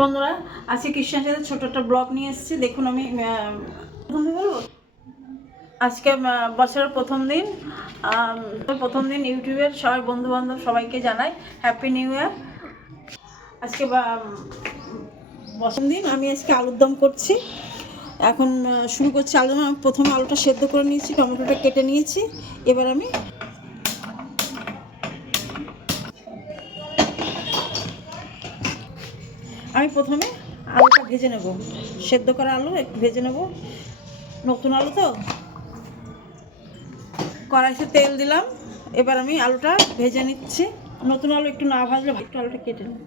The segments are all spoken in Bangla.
বন্ধুরা, আজকে কৃষ্ণের সাথে ছোট একটা ব্লগ নিয়ে এসেছি। দেখুন আমি আজকে বছরের প্রথম দিন ইউটিউবের সবাই বন্ধুবান্ধব সবাইকে জানাই হ্যাপি নিউ ইয়ার। আজকে প্রথম দিন আমি আজকে আলুর দম করছি। এখন শুরু করছি আলুর দম। প্রথমে আলুটা সেদ্ধ করে নিয়েছি, টমেটোটা কেটে নিয়েছি। এবার আমি প্রথমে আলুটা ভেজে নেব। সেদ্ধ করা আলু একটু ভেজে নেব, নতুন আলু তো। কড়াইতে তেল দিলাম, এবার আমি আলুটা ভেজে নিচ্ছি। নতুন আলু একটু না ভাজলে একটু আলুটা কেটে নেব।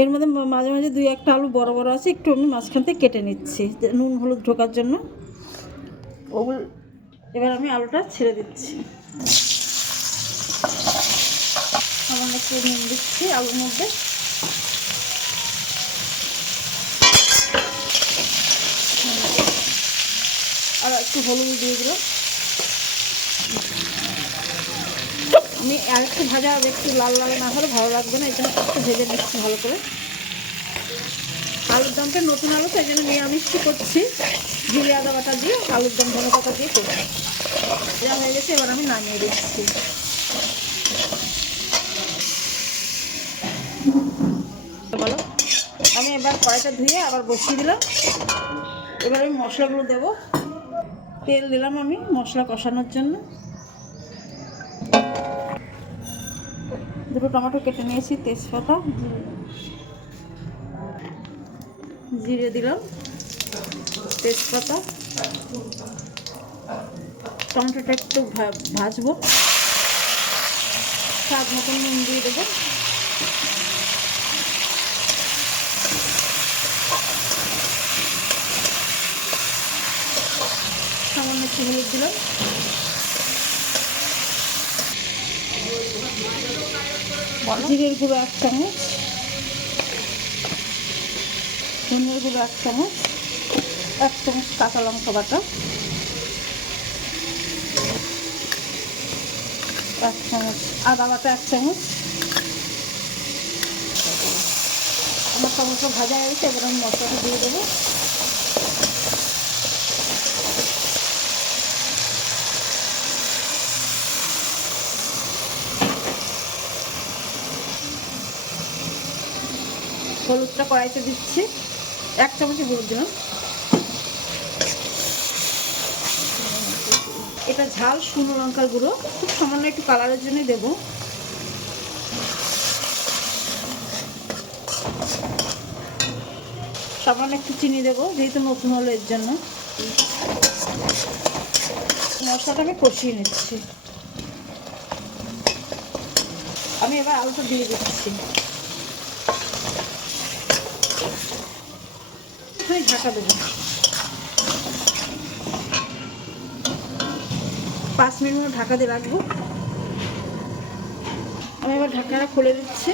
এর মধ্যে মাঝে মাঝে দুই একটা আলু বড় বড় আছে, একটু আমি মাঝখান থেকে কেটে নিচ্ছি নুন হলুদ ঢোকার জন্য। ওগুলো এবার আমি আলুটা ছেড়ে দিচ্ছি। সামান্য একটু নুন দিচ্ছি আলুর মধ্যে। আর একটু হলুদ দিয়ে দিলাম। আমি আর একটু ভাজা হবে, একটু লাল লাল না হলে ভালো লাগবে না, এই জন্য একটু ভেজে নিচ্ছি ভালো করে। আলুর দমটা নতুন আলু তো, এই জন্য নিরামিষই করছি। জিরে আদা বাটা দিয়ে আলুর দম ধনে পাতা দিয়ে করছি। যা হয়ে গেছে, এবার আমি নামিয়ে দিচ্ছি। বলো, আমি এবার কড়াইটা ধুয়ে আবার বসিয়ে দিলাম। এবার আমি মশলাগুলো দেবো। তেল দিলাম আমি মশলা কষানোর জন্য। দুটো টমেটো কেটে নিয়েছি, তেজপাতা, জিরে দিলাম, তেজপাতা, টমেটোটা একটু ভাজবো। স্বাদ মতন নুন দিয়ে দেবো। সামান্য একটু হলুদ দিলাম। জিরের গুঁড়ো 1 চামচ, ধনের গুঁড়ো 1 চামচ, 1 চামচ কাঁচা লঙ্কা বাটা, 1 চামচ আদা বাটা, 1 চামচ। আমার টমেটো ভাজা হয়ে গেছে, এবার আমি মশলাটা দিয়ে দেবো। হলুদটা কড়াইতে দিচ্ছি, 1 চামচ হলুদ দিলাম। এটা ঝাল শুকনো লঙ্কার গুঁড়ো, খুব সামান্য একটু কালারের জন্যই দেবো। সামান্য একটু চিনি দেবো, যেহেতু নতুন হলো এর জন্য। মশলাটা আমি কষিয়ে নিচ্ছি। আমি এবার আলুটা দিয়ে দিচ্ছি। ঢাকা দেবো। 5 মিনিট মতো ঢাকা দিয়ে রাখবো। আমি এবার ঢাকনাটা খুলে দিচ্ছি।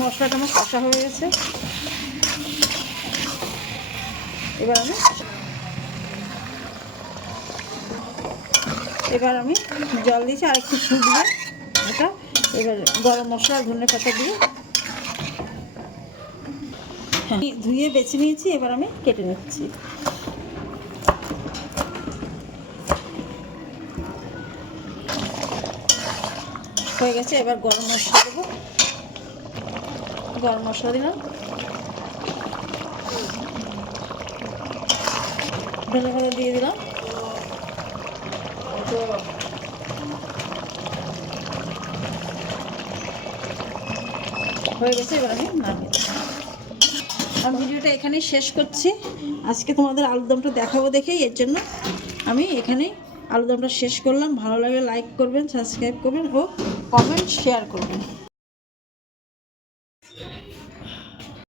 মশলাটা আমার কষা হয়ে গেছে। এবার আমি জল দিয়েছি, আর একটু ফুটবে এটা। এবার গরম মশলা ধনে পাতা দিয়ে ধুয়ে বেছে নিয়েছি। এবার আমি কেটে নিচ্ছি। হয়ে গেছে, এবার গরম মশলা দেবো। গরম মশলা দিলাম, ধনে পাতা দিয়ে দিলাম। হয়ে গেছে, এবার আমি নামিয়ে দিচ্ছি। আমি ভিডিওটা এখানেই শেষ করছি। আজকে তোমাদের আলুরদমটা দেখাবো দেখেই, এর জন্য আমি এখানেই আলুরদমটা শেষ করলাম। ভালো লাগলে লাইক করবেন, সাবস্ক্রাইব করবেন ও কমেন্ট শেয়ার করবেন।